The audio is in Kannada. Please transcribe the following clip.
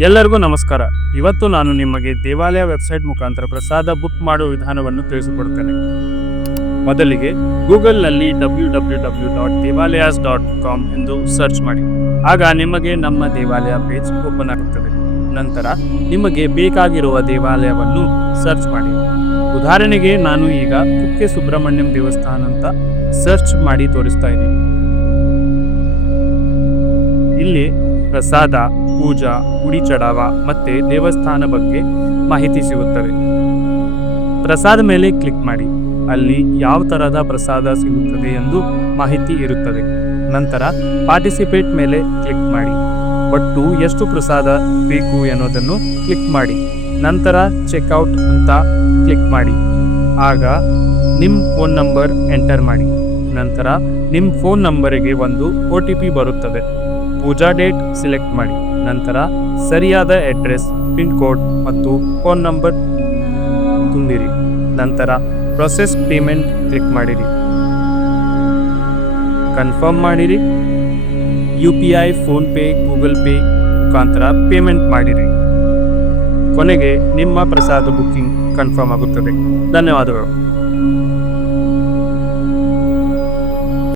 ಎಲ್ಲರಿಗೂ ನಮಸ್ಕಾರ. ಇವತ್ತು ನಾನು ನಿಮಗೆ ದೇವಾಲಯ ವೆಬ್ಸೈಟ್ ಮುಖಾಂತರ ಪ್ರಸಾದ ಬುಕ್ ಮಾಡುವ ವಿಧಾನವನ್ನು ತಿಳಿಸಿಕೊಡುತ್ತೇನೆ. ಮೊದಲಿಗೆ ಗೂಗಲ್ನಲ್ಲಿ www.devalayas.com ಎಂದು ಸರ್ಚ್ ಮಾಡಿ. ಆಗ ನಿಮಗೆ ನಮ್ಮ ದೇವಾಲಯ ಪೇಜ್ ಓಪನ್ ಆಗುತ್ತದೆ. ನಂತರ ನಿಮಗೆ ಬೇಕಾಗಿರುವ ದೇವಾಲಯವನ್ನು ಸರ್ಚ್ ಮಾಡಿ. ಉದಾಹರಣೆಗೆ ನಾನು ಈಗ ಕುಕ್ಕೆ ಸುಬ್ರಹ್ಮಣ್ಯಂ ದೇವಸ್ಥಾನ ಅಂತ ಸರ್ಚ್ ಮಾಡಿ ತೋರಿಸ್ತಾ ಇದ್ದೀನಿ. ಇಲ್ಲಿ ಪ್ರಸಾದ, ಪೂಜಾ, ಗುಡಿ ಚಡಾವ ಮತ್ತೆ ದೇವಸ್ಥಾನ ಬಗ್ಗೆ ಮಾಹಿತಿ ಸಿಗುತ್ತದೆ. ಪ್ರಸಾದ ಮೇಲೆ ಕ್ಲಿಕ್ ಮಾಡಿ. ಅಲ್ಲಿ ಯಾವ ತರಹದ ಪ್ರಸಾದ ಸಿಗುತ್ತದೆ ಎಂದು ಮಾಹಿತಿ ಇರುತ್ತದೆ. ನಂತರ ಪಾರ್ಟಿಸಿಪೇಟ್ ಮೇಲೆ ಕ್ಲಿಕ್ ಮಾಡಿ. ಒಟ್ಟು ಎಷ್ಟು ಪ್ರಸಾದ ಬೇಕು ಎನ್ನುವುದನ್ನು ಕ್ಲಿಕ್ ಮಾಡಿ. ನಂತರ ಚೆಕ್ಔಟ್ ಅಂತ ಕ್ಲಿಕ್ ಮಾಡಿ. ಆಗ ನಿಮ್ಮ ಫೋನ್ ನಂಬರ್ ಎಂಟರ್ ಮಾಡಿ. ನಂತರ ನಿಮ್ಮ ಫೋನ್ ನಂಬರಿಗೆ ಒಂದು OTP ಬರುತ್ತದೆ. ಪೂಜಾ ಡೇಟ್ ಸಿಲೆಕ್ಟ್ ಮಾಡಿ. ನಂತರ ಸರಿಯಾದ ಅಡ್ರೆಸ್, ಪಿನ್ ಕೋಡ್ ಮತ್ತು ಫೋನ್ ನಂಬರ್ ತುಂಬಿರಿ. ನಂತರ ಪ್ರೊಸೆಸ್ ಪೇಮೆಂಟ್ ಕ್ಲಿಕ್ ಮಾಡಿರಿ. ಕನ್ಫರ್ಮ್ ಮಾಡಿರಿ. UPI, ಫೋನ್ಪೇ, ಗೂಗಲ್ ಪೇ ಮುಖಾಂತರ ಪೇಮೆಂಟ್ ಮಾಡಿರಿ. ಕೊನೆಗೆ ನಿಮ್ಮ ಪ್ರಸಾದ ಬುಕ್ಕಿಂಗ್ ಕನ್ಫರ್ಮ್ ಆಗುತ್ತದೆ. ಧನ್ಯವಾದಗಳು.